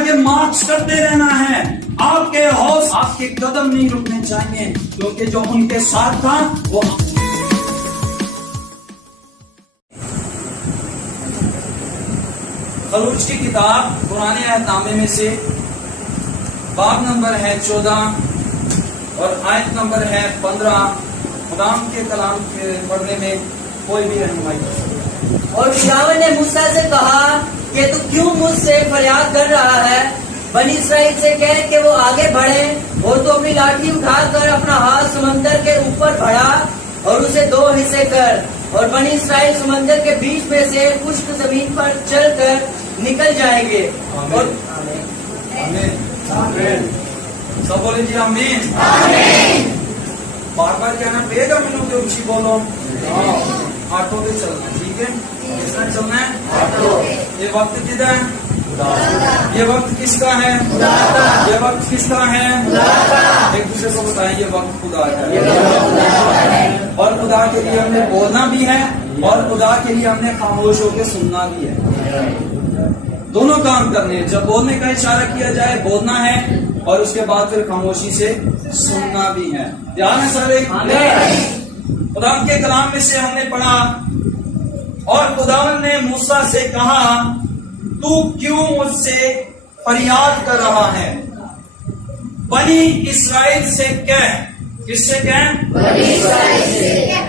आगे मार्च करते रहना है। आपके हौस, आपके कदम नहीं रुकने चाहिए, क्योंकि जो उनके साथ था वो खरूज की किताब पुराने अहदनामे में से बाब नंबर है 14 और आयत नंबर है 15। खुदाम के कलाम के पढ़ने में कोई भी रहनुमाई कर सकता है। और खुदावंद ने मूसा से कहा कि तू क्यों मुझसे फरियाद कर रहा है? बनी इसराइल से कह कि वो आगे बढ़े, और तो अपनी लाठी उठाकर अपना हाथ समंदर के ऊपर बढ़ा और उसे 2 हिस्से कर, और बनी इसराइल समंदर के बीच में से खुश्क जमीन पर चलकर निकल जाएंगे। और सब बोले जी आमीन। बार बार कहना पड़ेगा, मैंने जो ऊंची बोलो। ऑटो पे चलना, ठीक है? किस तरह चलना है? ये वक्त किधर है? ये वक्त किसका है? ये वक्त किसका है? एक दूसरे को बताएं, ये वक्त खुदा का है। और खुदा के लिए हमने बोलना भी है, और खुदा के लिए हमने खामोश होकर सुनना भी है। दोनों काम करने हैं। जब बोलने का इशारा किया जाए बोलना है, और उसके बाद फिर खामोशी से सुनना भी है। ध्यान है सारे? खुदा के कलाम में से हमने पढ़ा, और खुदावंद ने मूसा से कहा, तू क्यों मुझसे फरियाद कर रहा है? बनी इसराइल से कह। किससे कह?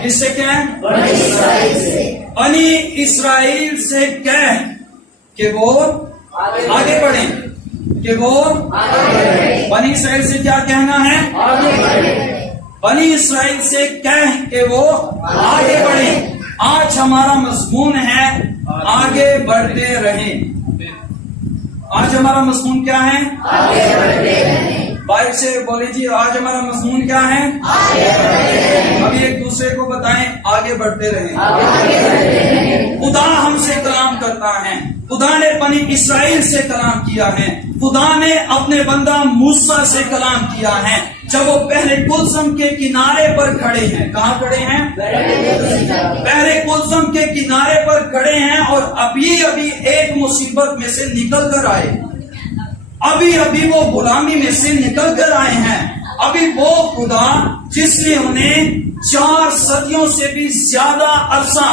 किससे कह? बनी इसराइल से कह कि वो आगे बढ़े, कि वो बनी इसराइल से क्या कहना है? बनी इसराइल से कह के वो आगे बढ़े। आज हमारा मज़मून है आगे बढ़ते रहें। आज हमारा मज़मून क्या है? आगे बढ़ते रहें। बाइक से बोले जी, आज हमारा मज़मून क्या है? आगे बढ़ते रहें। अभी एक दूसरे को बताएं, आगे बढ़ते रहें। खुदा हमसे कलाम करता है। खुदा ने बनी इसराइल से कलाम किया है। खुदा ने अपने बंदा मूसा से कलाम किया है, जब वो पहले कुलसम के किनारे पर खड़े हैं। कहाँ खड़े हैं? पहले कुलसम के किनारे पर खड़े हैं, और अभी अभी एक मुसीबत में से निकल कर आए। अभी अभी वो गुलामी में से निकल कर आए हैं। अभी वो खुदा जिसने उन्हें 4 सदियों से भी ज्यादा अरसा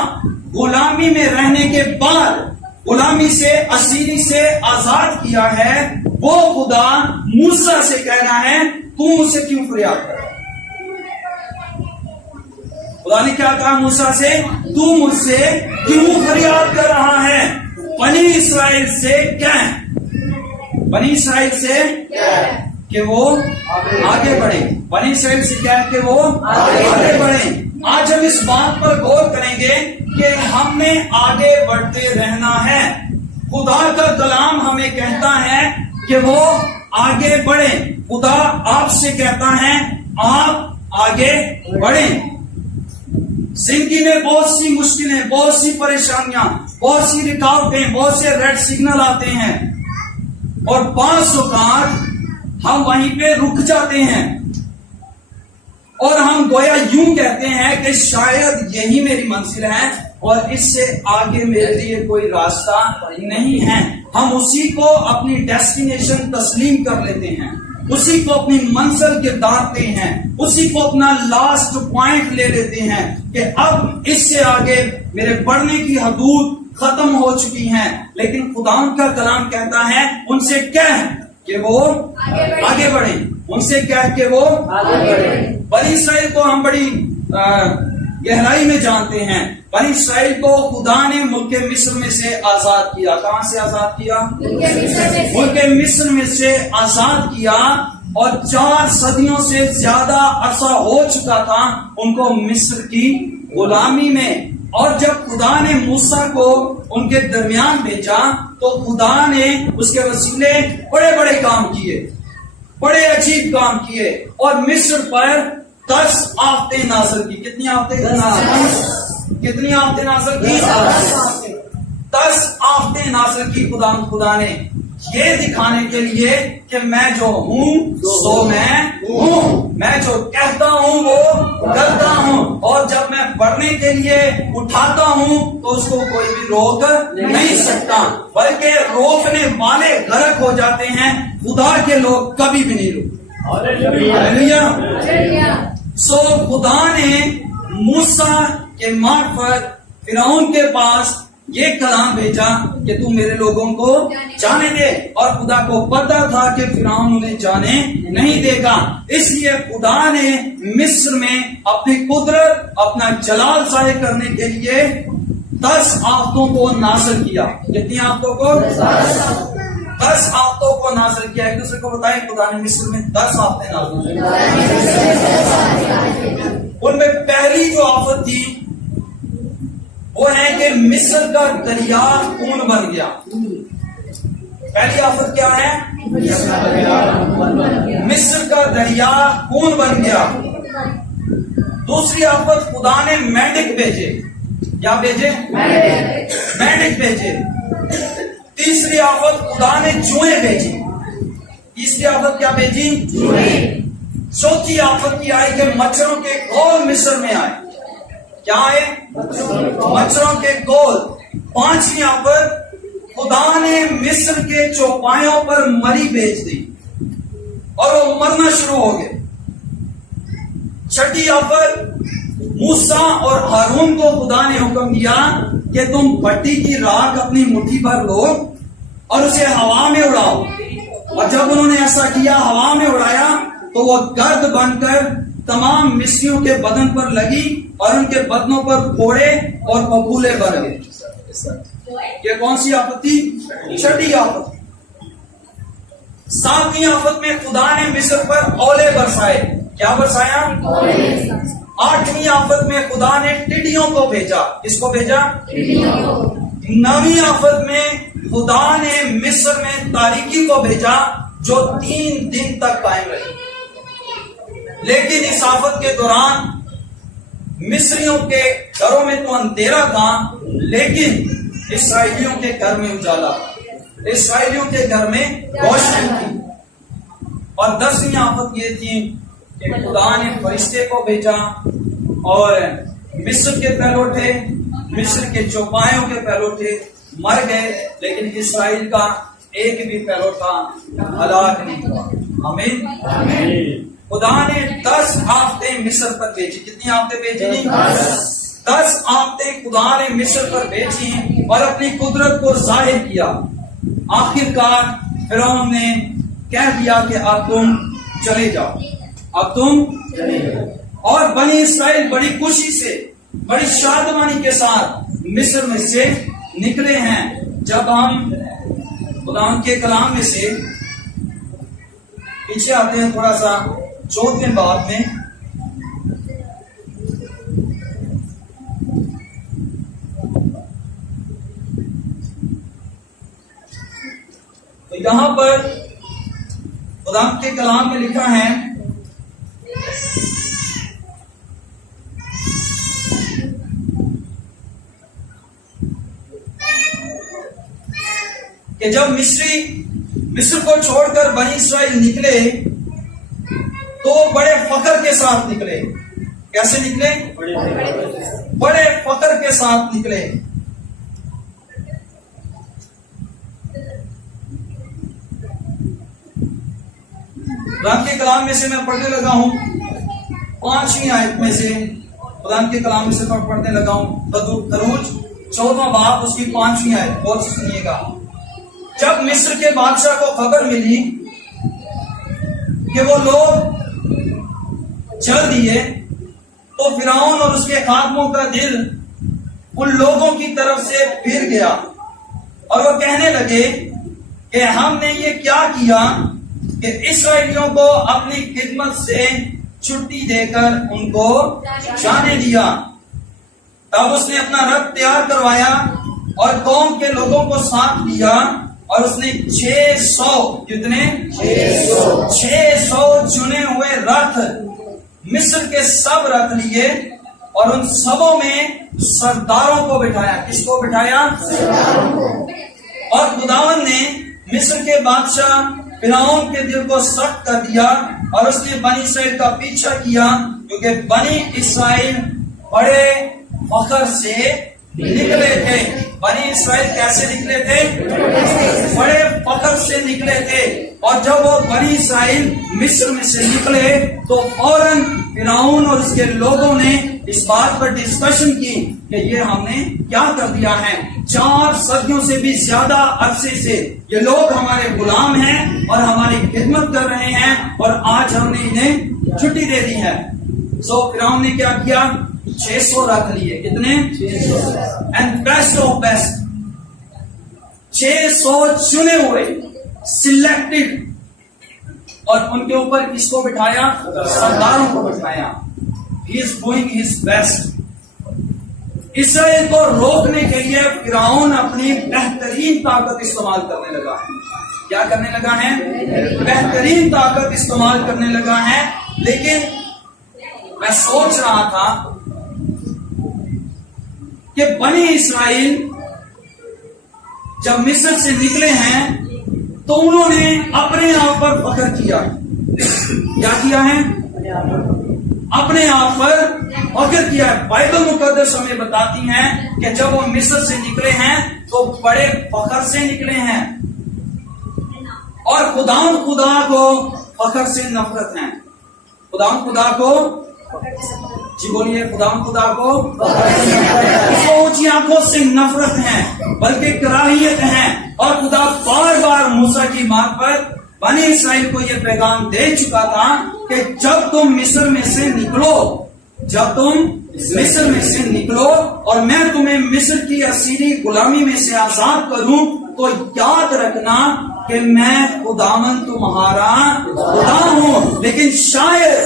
गुलामी में रहने के बाद गुलामी से, असीरी से आजाद किया है, वो खुदा मूसा से कह रहा है, तू मुझसे क्यों फरियाद कर रहा है? खुदा ने क्या कहा मूसा से? तू मुझसे क्यों फरियाद कर रहा है? बनी इसराइल से कह, बनी इसराइल से कि वो आगे बढ़े। बनी इसराइल से क्या है? कि वो आगे बढ़े। आज हम इस बात पर गौर करेंगे कि हमने आगे बढ़ते रहना है। खुदा का कलाम हमें कहता है कि वो आगे बढ़े। खुदा आपसे कहता है आप आगे बढ़ें। जिंदगी में बहुत सी मुश्किलें, बहुत सी परेशानियां, बहुत सी रुकावटें, बहुत से रेड सिग्नल आते हैं, और 5 औकात हम वहीं पे रुक जाते हैं, और हम गोया यूं कहते हैं कि शायद यही मेरी मंजिल है और इससे आगे मेरे लिए कोई रास्ता नहीं है। हम उसी को अपनी डेस्टिनेशन तस्लीम कर लेते हैं, उसी को अपनी मंजिल गिरदारते हैं, उसी को अपना लास्ट पॉइंट ले लेते हैं कि अब इससे आगे मेरे बढ़ने की हदूद खत्म हो चुकी हैं। लेकिन खुदा का कलाम कहता है उनसे कह कि वो आगे बढ़े। उनसे कह के वो आगे बढ़े। बनी इसराइल को हम बड़ी गहराई में जानते हैं। बनी इसराइल को खुदा ने मुल्क मिस्र में से आजाद किया। कहां से आजाद किया? मुल्क मिस्र में से आजाद किया, और 4 सदियों से ज्यादा अरसा हो चुका था उनको मिस्र की गुलामी में। और जब खुदा ने मूसा को उनके दरमियान भेजा, तो खुदा ने उसके वसीले बड़े बड़े काम किए, बड़े अजीब काम किए, और मिस्र पर 10 आफतें नाज़िल की। कितनी आफतें? कितनी आफतें नाज़िल की? 10 आफतें नाज़िल की खुदा ने। ये दिखाने के लिए कि मैं जो हूँ सो मैं हूँ, मैं जो कहता हूँ वो करता हूँ, और जब मैं बढ़ने के लिए उठाता हूँ तो उसको कोई भी रोक नहीं सकता, बल्कि रोकने वाले गर्क हो जाते हैं, खुदा के लोग कभी भी नहीं रुकते। हालेलुया। सो खुदा ने मूसा के मार्फत फिरौन के पास ये कलाम भेजा कि तू मेरे लोगों को जाने दे, और खुदा को पता था कि फिरौन उन्हें जाने नहीं देगा, इसलिए खुदा ने मिस्र में अपनी कुदरत, अपना जलाल जाहिर करने के लिए 10 आफतों को नाज़िल किया। कितनी आफतों को? 10 आफतों को नाज़िल किया। एक दूसरे को बताएं, खुदा ने मिस्र में 10 आफतें नाज़िल की। उनमें पहली जो आफत थी वो है कि मिस्र का दरिया खून बन गया। पहली आफत क्या है? मिस्र का दरिया खून बन गया। दूसरी आफत, खुदा ने मेंढक भेजे। क्या भेजे? मेंढक भेजे। तीसरी आफत, खुदा ने चूहे भेजी। तीसरी आफत क्या भेजी? चौथी आफत की आई कि मच्छरों के गोल मिस्र में आए। क्या है? मच्छरों के गोल। पांचवी आफत, खुदा ने मिस्र के चौपायों पर मरी भेज दी और वो मरना शुरू हो गए। छठी आफत, मूसा और हारून को खुदा ने हुक्म दिया कि तुम भट्टी की राख अपनी मुट्ठी भर लो और उसे हवा में उड़ाओ, और जब उन्होंने ऐसा किया, हवा में उड़ाया, तो वो गर्द बनकर तमाम मिस्रियों के बदन पर लगी और उनके बदनों पर फोड़े और फफूले भर गए। ये कौन सी आफत थी? छठी आफत। सातवीं आफत में खुदा ने मिस्र पर ओले बरसाए। क्या बरसाया? आठवीं आफत में खुदा ने टिड्डियों को भेजा। किसको भेजा? नवीं आफत में खुदा ने मिस्र में तारीकी को भेजा जो 3 दिन तक कायम रही। लेकिन इस आफत के दौरान मिस्रियों के घरों में तो अंधेरा था, लेकिन इस्राएलियों के घर में उजाला, इस्राएलियों के घर में रोशनी थी। और 10वीं आफत ये थी कि खुदा ने फरिश्ते को भेजा और मिस्र के पहलौठे, मिस्र के चौपायों के पहलौठे मर गए, लेकिन इस्राएल का एक भी पहलौठा हलाक नहीं हुआ। आमीन। खुदा ने 10 आफतें मिस्र पर भेजी। कितनी आफतें भेजी? 10 आफतें खुदा ने मिस्र पर भेजी और अपनी कुदरत को जाहिर किया। आखिरकार फिरौन ने कह दिया कि अब तुम चले जाओ, अब तुम चले जाओ। और बनी इस्राएल बड़ी खुशी से, बड़ी शादमानी के साथ मिस्र में से निकले हैं। जब हम खुदा के कलाम में से पीछे आते हैं थोड़ा सा 14वें बाब में, तो यहां पर खुदा के कलाम में लिखा है कि जब मिस्र को छोड़कर बनी इस्राएल निकले तो बड़े फख्र के साथ निकले। कैसे निकले? बड़े फख्र के साथ निकले। खुदा के कलाम में से मैं पढ़ने लगा हूं 5वीं आयत में से, खुदा के कलाम में से मैं पढ़ने लगा हूं खरूज 14वां बाब उसकी 5वीं आयत। बहुत सुनिएगा। जब मिस्र के बादशाह को खबर मिली कि वो लोग चल दिए, तो फिरौन और उसके खादमों का दिल उन लोगों की तरफ से फिर गया और वो कहने लगे कि हमने ये क्या किया कि इसराइलियों को अपनी खिदमत से छुट्टी देकर उनको जाने दिया। तब उसने अपना रथ तैयार करवाया और कौम के लोगों को साथ लिया और उसने 600 कितने 600 चुने हुए रथ मिस्र के सब रथ लिए और उन सबों में सरदारों को बिठाया। किसको बिठाया? और खुदावन ने मिस्र के बादशाह फिरौन के दिल को सख्त कर दिया और उसने बनी इसराइल का पीछा किया, क्योंकि बनी इसराइल बड़े फख्र से निकले थे। बनी इसराइल कैसे निकले थे? बड़े फख्र से निकले थे। और जब वो बनी इसराइल मिस्र में से निकले तो फौरन फिरौन और उसके लोगों ने इस बात पर डिस्कशन की कि ये हमने क्या कर दिया है। 4 सदियों से भी ज्यादा अरसे से ये लोग हमारे गुलाम हैं और हमारी खिदमत कर रहे हैं और आज हमने इन्हें छुट्टी दे दी है। सो फिरौन ने क्या किया? 600 रख लिए। कितने? एंड बेस्ट ऑफ बेस्ट 600 चुने हुए, सिलेक्टेड, और उनके ऊपर किसको बिठाया? सरदारों को बिठाया। He is doing his best. Israel को रोकने के लिए फिरौन अपनी बेहतरीन ताकत इस्तेमाल करने लगा है। क्या करने लगा है? बेहतरीन ताकत इस्तेमाल करने लगा है। लेकिन मैं सोच रहा था कि बनी इसराइल जब मिस्र से निकले हैं तो उन्होंने अपने आप पर फख्र किया। क्या किया है? अपने आप पर फख्र किया। बाइबल मुकद्दस हमें बताती है कि जब वो मिस्र से निकले हैं तो बड़े फख्र से निकले हैं और खुदा को फख्र से नफरत है। खुदा को जी बोलिए, खुदा को ऊंची आंखों से नफरत है, बल्कि कराहियत है। और खुदा बार बार मूसा की मार्फत बनी इसराइल को यह पैगाम दे चुका था कि जब तुम मिस्र में से निकलो और मैं तुम्हें मिस्र की असीरी गुलामी में से आजाद करूं, तो याद रखना कि मैं खुदावन तुम्हारा खुदा हूं। लेकिन शायद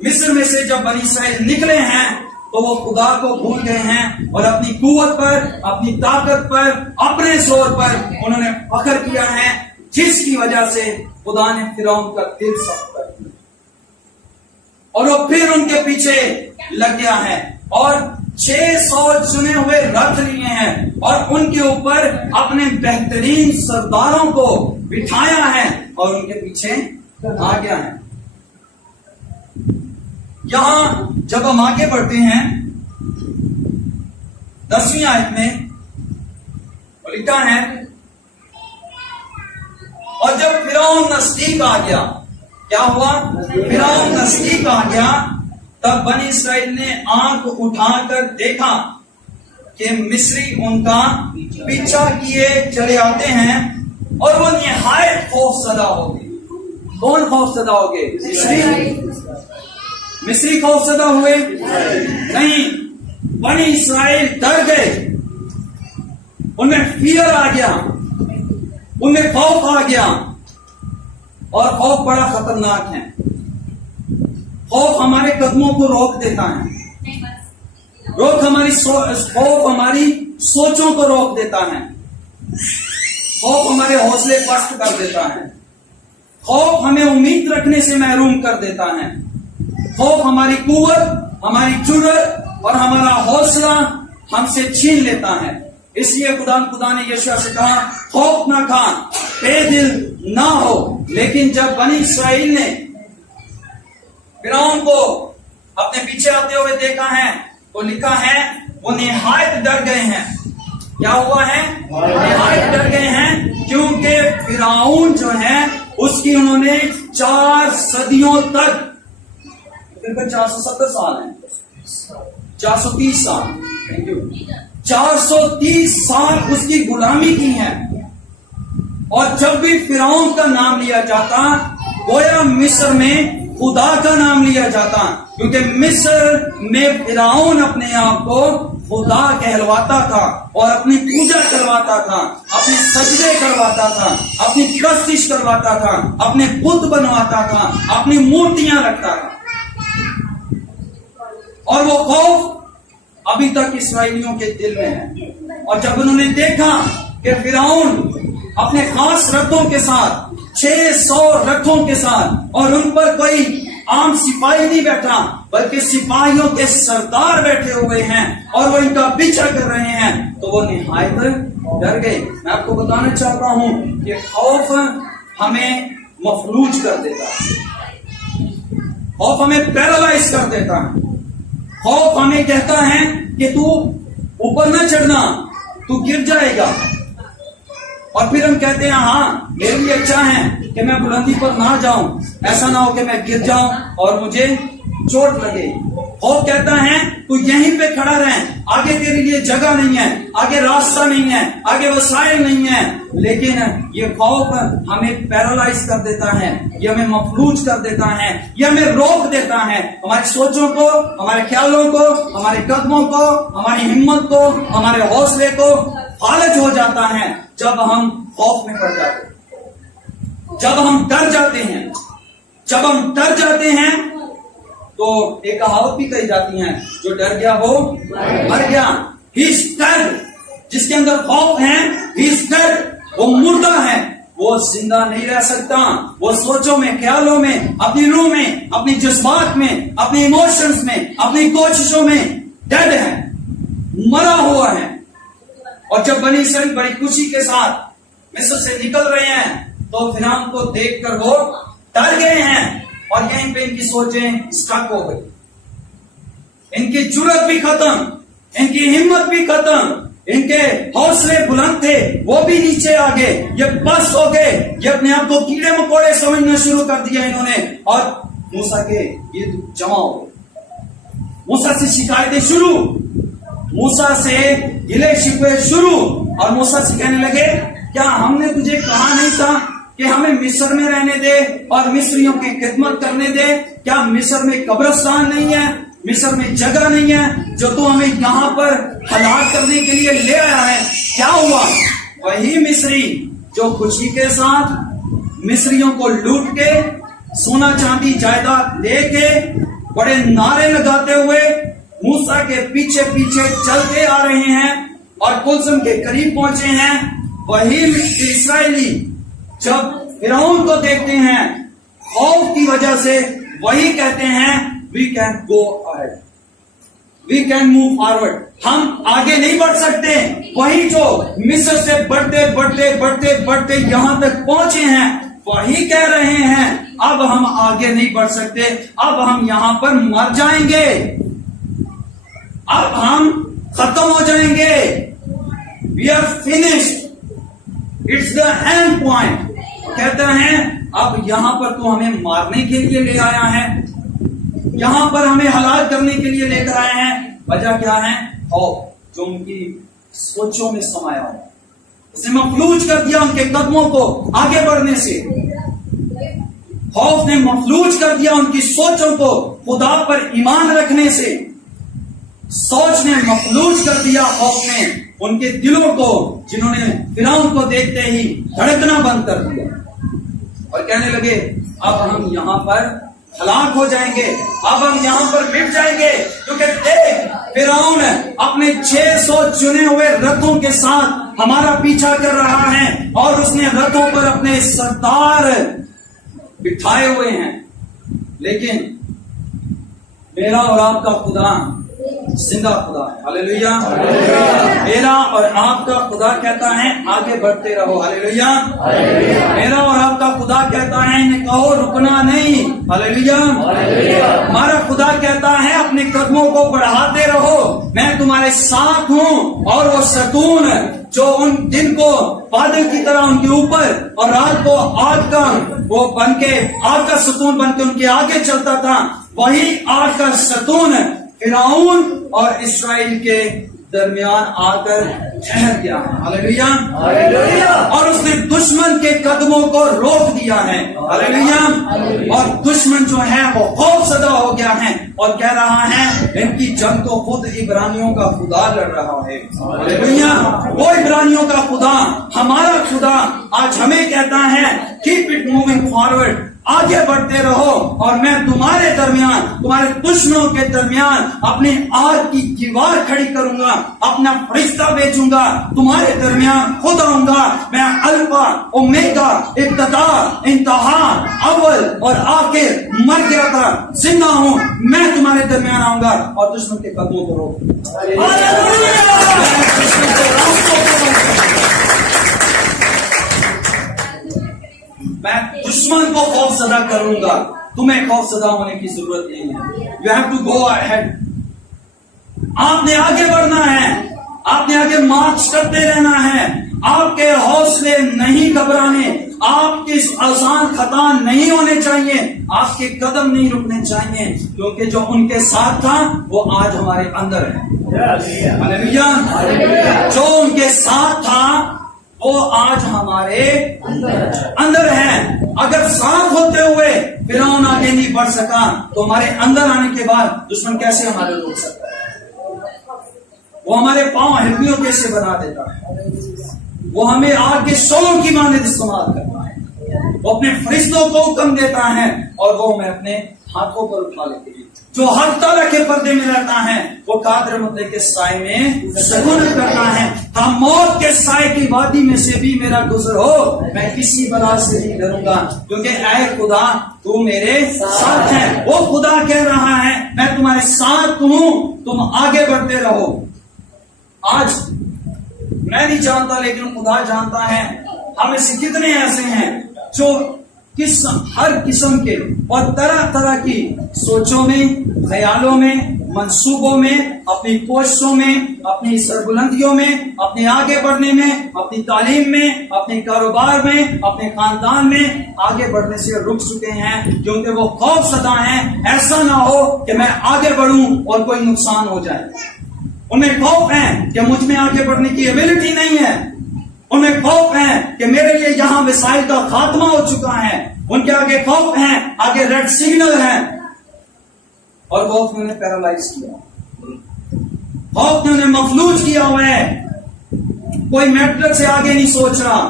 मिस्र में से जब बनी इसराइल निकले हैं तो वो खुदा को भूल गए हैं और अपनी कुव्वत पर, अपनी ताकत पर, अपने जोर पर उन्होंने फख्र किया है, जिसकी वजह से खुदा ने फिरौन का दिल सख्त कर दिया और वो फिर उनके पीछे लग गया है और 600 चुने हुए रथ लिए हैं और उनके ऊपर अपने बेहतरीन सरदारों को बिठाया है और उनके पीछे आ गया है। यहां जब हम आगे बढ़ते हैं 10वीं आयत में लिखा है, और जब फिरौन नजदीक आ गया, क्या हुआ? फिरौन नजदीक आ गया, तब बनी इसराइल ने आंख उठाकर देखा कि मिस्री उनका पीछा किए चले आते हैं और वो निहायत खौफजदा हो गए। कौन खौफजदा हो गए? मिस्री खौफजदा हुए? नहीं, बनी इसराइल डर गए, उनमें फियर आ गया, उनमें खौफ आ गया। और खौफ बड़ा खतरनाक है। खौफ हमारे कदमों को रोक देता है, खौफ हमारी सोचों को रोक देता है, खौफ हमारे हौसले पस्त कर देता है, खौफ हमें उम्मीद रखने से महरूम कर देता है, खौफ हमारी कुव्वत, हमारी जुर्रत और हमारा हौसला हमसे छीन लेता है। इसलिए खुदा ने यशायाह से कहा, खौफ ना खा, बेदिल ना हो। लेकिन जब बनी इसराइल ने फिरौन को अपने पीछे आते हुए देखा है तो लिखा है वो निहायत डर गए हैं। क्या हुआ है? निहायत डर गए हैं, क्योंकि फिरौन जो है उसकी उन्होंने 4 सदियों तक, 470 साल है, 430 साल, 430 साल उसकी गुलामी की है। और जब भी फिरौन का नाम लिया जाता, गोया मिस्र में खुदा का नाम लिया जाता, क्योंकि मिस्र में फिरौन अपने आप को खुदा कहलवाता था और अपनी पूजा करवाता था, अपने सजदे करवाता था, अपनी प्रस्तिश करवाता था, अपने बुत बनवाता था, अपनी मूर्तियां रखता था। और वो खौफ अभी तक इसराइलियों के दिल में है। और जब उन्होंने देखा कि फिरौन अपने खास रथों के साथ, 600 रथों के साथ, और उन पर कोई आम सिपाही नहीं बैठा बल्कि सिपाहियों के सरदार बैठे हुए हैं और वो इनका पीछा कर रहे हैं, तो वो निहायत डर गए। मैं आपको बताना चाहता हूं कि खौफ हमें मफलूज कर देता है, खौफ हमें पैरालाइज कर देता है। खौफ हमें कहता है कि तू ऊपर न चढ़ना, तू गिर जाएगा। और फिर हम कहते हैं हाँ मेरे लिए अच्छा है कि मैं बुलंदी पर ना जाऊं, ऐसा ना हो कि मैं गिर जाऊं और मुझे चोट लगे। खौफ कहता है तू यहीं पे खड़ा रह, आगे तेरे लिए जगह नहीं है, आगे रास्ता नहीं है, आगे वसाइल नहीं है। लेकिन ये खौफ हमें पैरालाइज कर देता है, ये हमें मफलूज कर देता है, ये हमें रोक देता है, हमारी सोचों को, हमारे ख्यालों को, हमारे कदमों को, हमारी हिम्मत को, हमारे हौसले को फालज हो जाता है जब हम खौफ में पड़ जाते हैं, जब हम डर जाते हैं। जब हम डर जाते हैं तो एक कहावत भी कही जाती है, जो डर गया वो मर गया। ही इज डेड, जिसके अंदर खौफ है, ही इज डेड, वो मुर्दा है, वो जिंदा नहीं रह सकता। वो सोचों में, ख्यालों में, अपनी रूह में, अपनी जज्बात में, अपने इमोशंस में, अपनी कोशिशों में डेड है, मरा हुआ है। और जब बनी इसराइल बड़ी खुशी के साथ मिस्र से निकल रहे हैं तो फिरौन को देखकर वो डर गए हैं और यहीं पे इनकी सोचें स्टक हो गई, इनकी जुर्रत भी खत्म, इनकी हिम्मत भी खत्म, इनके हौसले बुलंद थे वो भी नीचे आ गए, ये बस हो गए, ये अपने आप को कीड़े मकोड़े समझना शुरू कर दिया इन्होंने। और मूसा के ये जमा हो गए, मूसा से शिकायतें शुरू, मूसा से गिले शिकवे शुरू। और मूसा से कहने लगे क्या हमने तुझे कहा नहीं था कि हमें मिस्र में रहने दे और मिस्रियों की खिदमत करने दे? क्या मिस्र में कब्रिस्तान नहीं है, मिस्र में जगह नहीं है जो तू हमें यहाँ पर हलाक करने के लिए ले आया है? क्या हुआ? वही मिस्री जो खुशी के साथ मिस्रियों को लूट के सोना चांदी जायदाद लेके बड़े नारे लगाते हुए मूसा के पीछे पीछे चलते आ रहे हैं और कुलसुम के करीब पहुंचे हैं, वही इस्राएली जब फिरौन को देखते हैं खौफ की वजह से, वही कहते हैं we can go ahead, we can move forward, हम आगे नहीं बढ़ सकते। वही जो मिस्र से बढ़ते बढ़ते बढ़ते बढ़ते यहां तक पहुंचे हैं, वही कह रहे हैं अब हम आगे नहीं बढ़ सकते, अब हम यहां पर मर जाएंगे, अब हम खत्म हो जाएंगे, we are finished, it's the end point. कहते हैं अब यहां पर तो हमें मारने के लिए ले आया है, यहां पर हमें हलाक करने के लिए लेकर आए हैं। वजह क्या है? खौफ जो उनकी सोचों में समाया हुआ, उसने मफलूज कर दिया उनके कदमों को आगे बढ़ने से। खौफ ने मफलूज कर दिया उनकी सोचों को खुदा पर ईमान रखने से। सोच ने मफलूज कर दिया खौफ ने उनके दिलों को, जिन्होंने फिरौन को देखते ही धड़कना बंद कर दिया और कहने लगे अब हम यहां पर हलाक हो जाएंगे, अब हम यहां पर मिट जाएंगे। क्योंकि देख फिरौन अपने 600 चुने हुए रथों के साथ हमारा पीछा कर रहा है और उसने रथों पर अपने सरदार बिठाए हुए हैं। लेकिन मेरा और आपका खुदा जिंदा खुदा है, हालेलुया। मेरा और आपका खुदा कहता है आगे बढ़ते रहो, हालेलुया। मेरा और आपका खुदा कहता है इन्हें कहो रुकना नहीं, हालेलुया। हमारा खुदा कहता है अपने कदमों को बढ़ाते रहो, मैं तुम्हारे साथ हूँ। और वो सतून जो उन दिन को बादल की तरह उनके ऊपर और रात को आग का वो बनके, आग का सतून बनके उनके आगे चलता था, वही आग का सतून फिरौन और इस्राएल के दरमियान आकर ठहर गया, हालेलुया। और उसने दुश्मन के कदमों को रोक दिया है, हालेलुया। और दुश्मन जो है वो खौफजदा हो गया है और कह रहा है इनकी जंग तो खुद इब्रानियों का खुदा लड़ रहा है, हालेलुया। वो इब्रानियों का खुदा, हमारा खुदा आज हमें कहता है कीप इट मूविंग फॉरवर्ड, आगे बढ़ते रहो और मैं तुम्हारे दरमियान, तुम्हारे दुश्मनों के दरमियान अपनी आग की दीवार खड़ी करूंगा, अपना फरिश्ता भेजूंगा, तुम्हारे दरमियान खुद आऊंगा। मैं अल्फा ओमेगा, इब्तिदा, इंतहा, अव्वल और आखिर, मर गया था जिंदा हूं, मैं तुम्हारे दरमियान आऊंगा और दुश्मन के कदमों को रोक, हालेलुया। मैं दुश्मन को खौफजदा करूंगा। तुम्हें खौफजदा होने की जरूरत नहीं है। You have to go ahead. आपने आगे बढ़ना है, आपने आगे मार्च करते रहना है। आपके हौसले नहीं घबराने, आपकी आसान खता नहीं होने चाहिए, आपके कदम नहीं रुकने चाहिए, क्योंकि जो उनके साथ था वो आज हमारे अंदर है। हालेलुया। जो उनके साथ था वो आज हमारे अंदर है। अगर साथ होते हुए फिरौन आगे नहीं बढ़ सका तो हमारे अंदर आने के बाद दुश्मन कैसे हमारे रोक सकता है? वो हमारे पांव हड्डियों कैसे बना देता है? वो हमें आग के शोलों की मानद इस्तेमाल करता है। वो अपने फरिश्तों को हुक्म देता है और वो हमें अपने हाथों पर उठा लेते हैं। जो हर तरह के पर्दे में रहता है वो कादर मुद्दे के साए में सुकून करता है। हम मौत के साए की वादी में से भी मेरा गुजर हो, मैं किसी बला से नहीं डरूंगा, क्योंकि ऐ खुदा तू मेरे साथ है। वो खुदा कह रहा है मैं तुम्हारे साथ हूं, तुम आगे बढ़ते रहो। आज मैं नहीं जानता लेकिन खुदा जानता है हमें से कितने ऐसे हैं जो हर किस्म के और तरह तरह की सोचों में, ख्यालों में, मंसूबों में, अपनी कोशिशों में, अपनी सरबुलंदियों में, अपने आगे बढ़ने में, अपनी तालीम में, अपने कारोबार में, अपने खानदान में आगे बढ़ने से रुक चुके हैं, क्योंकि वो खौफजदा हैं ऐसा ना हो कि मैं आगे बढ़ूं और कोई नुकसान हो जाए। उन्हें खौफ है कि मुझ में आगे बढ़ने की एबिलिटी नहीं है। उन्हें खौफ है कि मेरे लिए यहाँ मिसाइल का खात्मा हो चुका है। उनके आगे खौफ है, आगे रेड सिग्नल है, और खौफ ने उन्हें पैरालाइज किया, खौफ ने उन्हें मफलूज किया हुआ है। कोई मैट्रिक से आगे नहीं सोच रहा,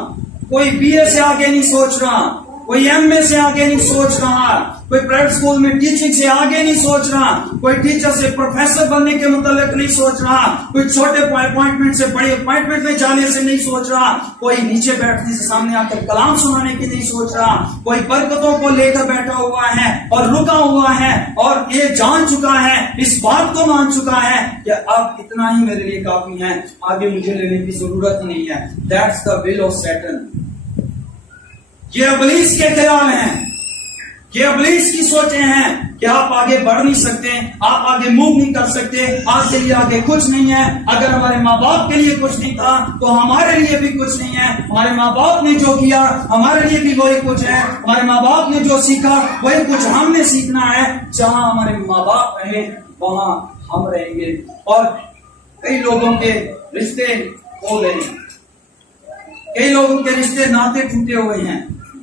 कोई बीए से आगे नहीं सोच रहा, कोई एमए से आगे नहीं सोच रहा, कोई प्राइवेट स्कूल में टीचिंग से आगे नहीं सोच रहा, कोई टीचर से प्रोफेसर बनने के मुतालिक नहीं सोच रहा, कोई छोटे अपॉइंटमेंट से बड़े अपॉइंटमेंट में जाने से नहीं सोच रहा, कोई नीचे बैठने से सामने आकर कलाम सुनाने की नहीं सोच रहा, कोई बरकतों को लेकर बैठा हुआ है और रुका हुआ है और ये जान चुका है, इस बात को मान चुका है कि अब इतना ही मेरे लिए काफी है, आगे मुझे लेने की जरूरत नहीं है। That's the will of Satan. ये इब्लीस के ख्याल हैं, ये इब्लीस की सोचें हैं कि आप आगे बढ़ नहीं सकते, आप आगे मूव नहीं कर सकते, आपके लिए आगे कुछ नहीं है। अगर हमारे माँ बाप के लिए कुछ नहीं था तो हमारे लिए भी कुछ नहीं है। हमारे माँ बाप ने जो किया हमारे लिए भी वही कुछ है। हमारे माँ बाप ने जो सीखा वही कुछ हमने सीखना है। जहां हमारे माँ बाप रहे वहां हम रहेंगे। और कई लोगों के रिश्ते हो गए, कई लोगों के रिश्ते नाते टूटे हुए हैं,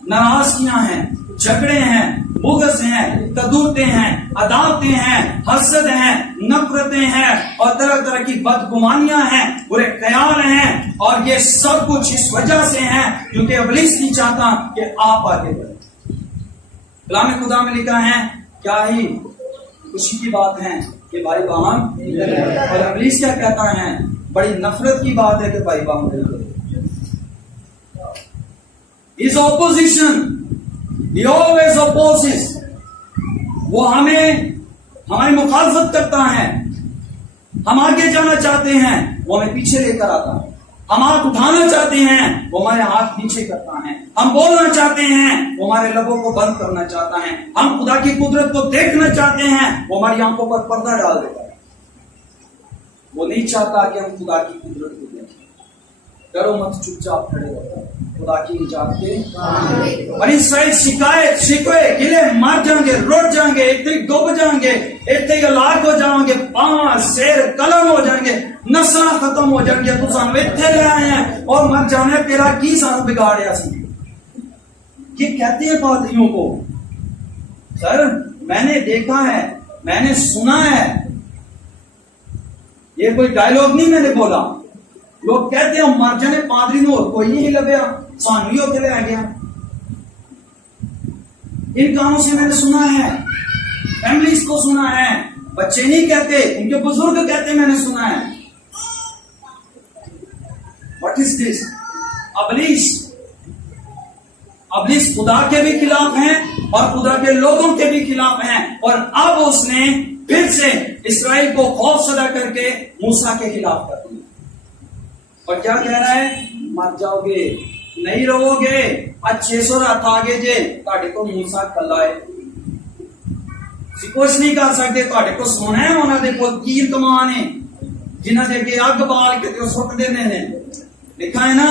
नाराजगियां हैं, झगड़े हैं, बुग़्ज़ हैं, तदूरते हैं, अदावतें हैं, हसद हैं, नफरतें हैं और तरह तरह की बदगुमानियां हैं, बुरे ख्याल हैं। और ये सब कुछ इस वजह से है क्योंकि इब्लीस नहीं चाहता कि आप आगे बढ़ें। कलाम खुदा में लिखा है, क्या ही खुशी की बात है कि भाई बहन, और इब्लीस क्या कहता है, बड़ी नफरत की बात है कि भाई बहन। इस ऑपोजिशन, he always opposes, वो हमारी मुखालफत करता है। हम आगे जाना चाहते हैं वो हमें पीछे लेकर आता है, हम हाथ उठाना चाहते हैं वो हमारे हाथ नीचे करता है, हम बोलना चाहते हैं वो हमारे लबों को बंद करना चाहता है, हम खुदा की कुदरत को देखना चाहते हैं वो हमारी आंखों पर पर्दा डाल देता है। वो नहीं चाहता कि हम खुदा की कुदरत को देखें। डरो मत, चुपचाप खड़े रहो, खुदा की निजात के। और इस साइड शिकायत, शिकवे, गिले मर जाएंगे, रोट जाएंगे, एक डूब जाएंगे, एक हलाक हो जाएंगे, पांव शेर कलम हो जाएंगे, नस्ल खत्म हो जाएंगे। तू सानू इत्थे ले आए हैं और मर जाने, तेरा की सानू बिगाड़िया सी। ये कहते हैं पादरियों को। सर मैंने देखा है, मैंने सुना है, ये कोई डायलॉग नहीं मैंने बोला। लोग कहते हैं मर जाने पादरी ने और कोई नहीं लभ्या, सानू ही होके ले आ गया। इन कानों से मैंने सुना है, फैमिलीज को सुना है, बच्चे नहीं कहते, उनके बुजुर्ग कहते, मैंने सुना है। What is this? इब्लीस, इब्लीस खुदा के भी खिलाफ है और खुदा के लोगों के भी खिलाफ है। और अब उसने फिर से इस्राएल को खौफजदा करके मूसा के खिलाफ कर दिया। और क्या कह रहा है? मर जाओगे, नहीं रहोगे आज 600 रात आगे जे ਤੁਹਾਡੇ को मूसा कला है कुछ नहीं कर सकते ਤੁਹਾਡੇ को सोना है ਉਹਨਾਂ ਦੇ ਕੋਲ तीर कमान है जिन्हां दे अगे अग बाल के ते सुट देने ने लिखा है ना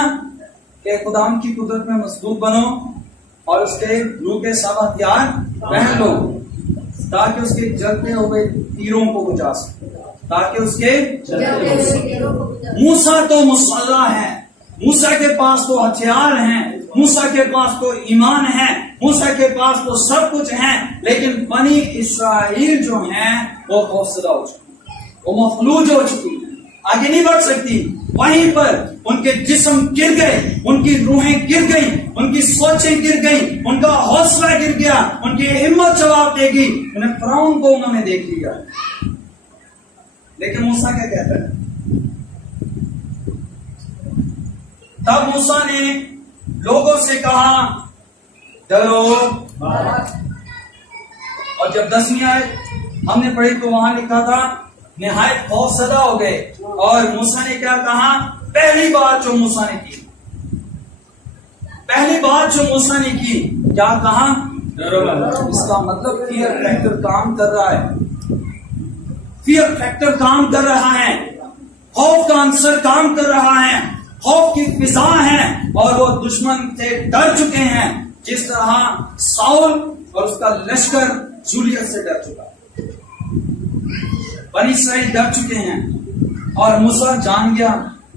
कि खुदाम की कुदरत में मजबूत बनो और उसके रूह के सब हथियार पहन लो ताकि उसके जलते हुए तीरों को बुझा सके ताकि उसके मूसा तो मुसल्ला है मूसा के पास तो हथियार हैं मूसा के पास तो ईमान है मूसा के पास तो सब कुछ है लेकिन बनी इस्राइल जो है वो खौफजदा हो चुकी वो मफलूज हो चुकी आगे नहीं बढ़ सकती वहीं पर उनके जिस्म गिर गए उनकी रूहें गिर गई उनकी सोचें गिर गई उनका हौसला गिर गया उनकी हिम्मत जवाब देगी उन्हें फिरौन को उन्होंने देख लिया लेकिन मूसा क्या कहता है तब मूसा ने लोगों से कहा डरो और जब 10वीं आयत हमने पढ़ी तो वहां लिखा था निहायत खौफजदा हो गए और मूसा ने क्या कहा पहली बात जो मूसा ने की क्या कहा डरो इसका मतलब फियर फैक्टर काम कर रहा है फियर फैक्टर काम कर रहा है खौफ का आंसर काम कर रहा है खौफ की फिजा है और वो दुश्मन से डर चुके हैं जिस तरह साउल और उसका लश्कर जूलियस से डर चुका बनी इस्राइल डर चुके हैं और मूसा जान गया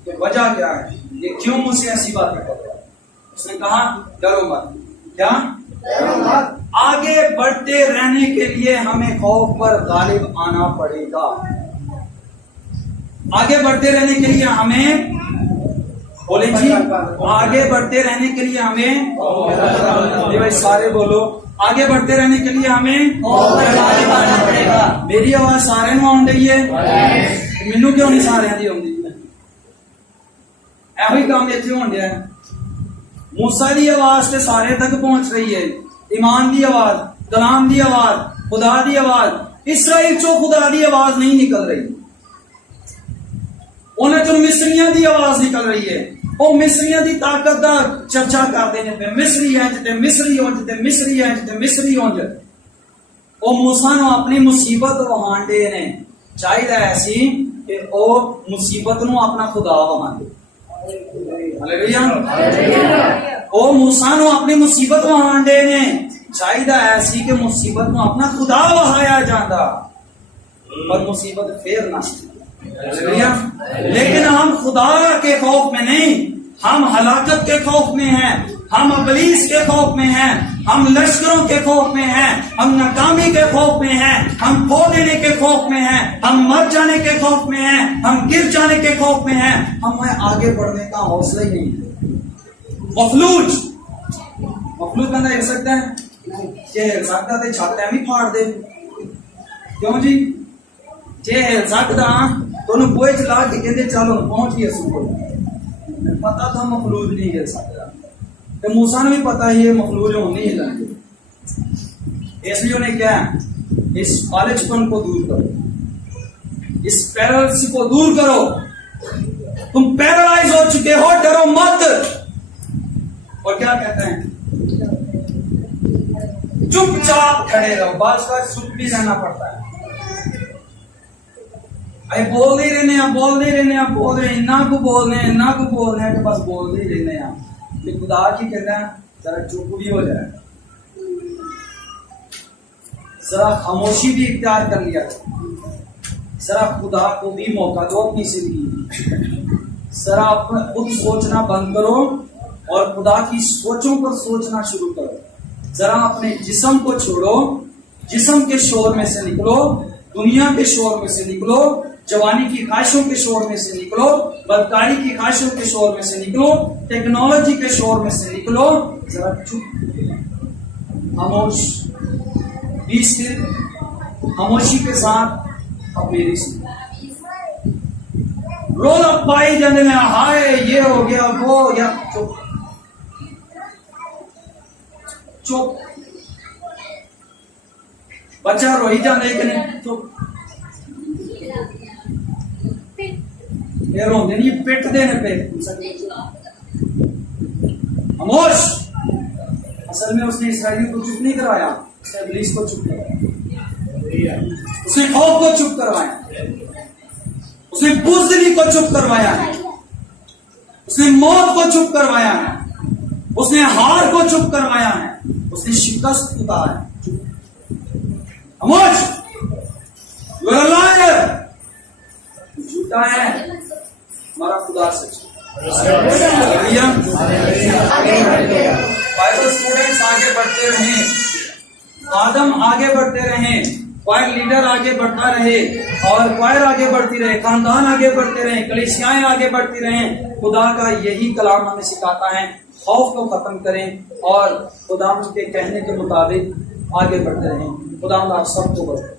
कि वजह क्या है ये क्यों मुझसे ऐसी बातें कर रहा है उसने कहा डरो मत क्या डरो मत आगे बढ़ते रहने के लिए हमें खौफ पर गालिब आना पड़ेगा आगे बढ़ते रहने के लिए हमें बोले जी आगे बढ़ते रहने के लिए हमें भाई सारे बोलो आगे बढ़ते रहने के लिए हमें गालिब आना पड़ेगा मेरी आवाज सारे में आउंड रही है मैनू क्यों नहीं सारे दी आउंदी ऐ काम इतने होने दिया मूसा की आवाज तो सारे तक पहुंच रही है ईमान की आवाज कलाम की आवाज खुदा की आवाज इसराइल चो खुदा की आवाज नहीं निकल रही उन्हें चो मिस्रियां की आवाज निकल रही है वो मिस्रियां की ताकत का चर्चा करते हैं पे मिस्री है जिते मिस्री हो जिते मिस्री है जिते मिस्री हो वो मूसा नु अपनी मुसीबत वहांडे ने चाहिए ऐसी कि वो मुसीबत नु अपना खुदा वहांडे हालेलुया वो मूसा नु अपनी मुसीबत वहांडे ने चाहिए ऐसी कि मुसीबत नु अपना खुदा वहाया जाता पर मुसीबत फिर ना लेकिन हम खुदा के खौफ में नहीं हम हलाकत के खौफ में हैं हम अबलीस के खौफ में हैं हम लश्करों के खौफ में हैं हम नाकामी के खौफ में हैं हम खो देने के खौफ में हैं हम मर जाने के खौफ में हैं हम गिर जाने के खौफ में हैं हमें आगे बढ़ने का हौसला ही नहीं मफलूज बंदा हिल सकता है जे हिल सकता तो छाते भी फाड़ दे क्यों जी जे हिल सकता तो बोझ चला के कहते चलो पहुंच गए सुन पता था मफलूज नहीं हिल सकता तो मूसा ने भी पता ही है मफलूज हम नहीं हिलेंगे इसलिए उन्हें क्या इस पालचपन को दूर करो इस पैरालिसिस को दूर करो तुम पैरालाइज हो चुके हो डरो मत और क्या कहते हैं चुपचाप खड़े रहो बस का चुप भी रहना पड़ता है अरे बोल ही रहने इन्ना को बोल रहे हैं कि बस बोल ही रहने हैं खुदा की कहना है जरा चुप भी हो जाए जरा खामोशी भी इख्तियार कर लिया जरा खुदा को भी मौका दो अपनी जिंदगी जरा अपना खुद सोचना बंद करो और खुदा की सोचों पर सोचना शुरू करो जरा अपने जिस्म को छोड़ो जिस्म के शोर में से निकलो दुनिया के शोर में से निकलो जवानी की ख्वाहिशों के शोर में से निकलो बदकारी की ख्वाहिशों के शोर में से निकलो टेक्नोलॉजी के शोर में से निकलो जरा चुप खामोश बी स्टिल खामोशी के साथ अब मेरी सुन रोल अप पाई जाने में हाय ये हो गया वो या चुप चुप बच्चा रोई जाने के लिए चुप ये रोंदे नहीं पिट देने पे खामोश। असल में उसने इसराइलियों को चुप नहीं करवाया, उसने इब्लीस को चुप करवाया, उसने खौफ को चुप करवाया, उसने बुज़दिली को चुप करवाया है, उसने मौत को चुप करवाया है, उसने हार को चुप करवाया है, उसने शिकस्त उतारा है। खामोश, यू आर अ लायर, झूठा है, हमारा खुदा सच है। बाइबल स्टूडेंट्स आगे बढ़ते रहें, आदम आगे बढ़ते रहें, क्वायर लीडर आगे बढ़ता रहे और क्वायर आगे बढ़ती रहे, खानदान आगे बढ़ते रहे, कलीसियाएं आगे बढ़ती रहें। खुदा का यही कलाम हमें सिखाता है, खौफ को खत्म करें और खुदा के कहने के मुताबिक आगे बढ़ते रहें। खुदा आप सबको बचाए।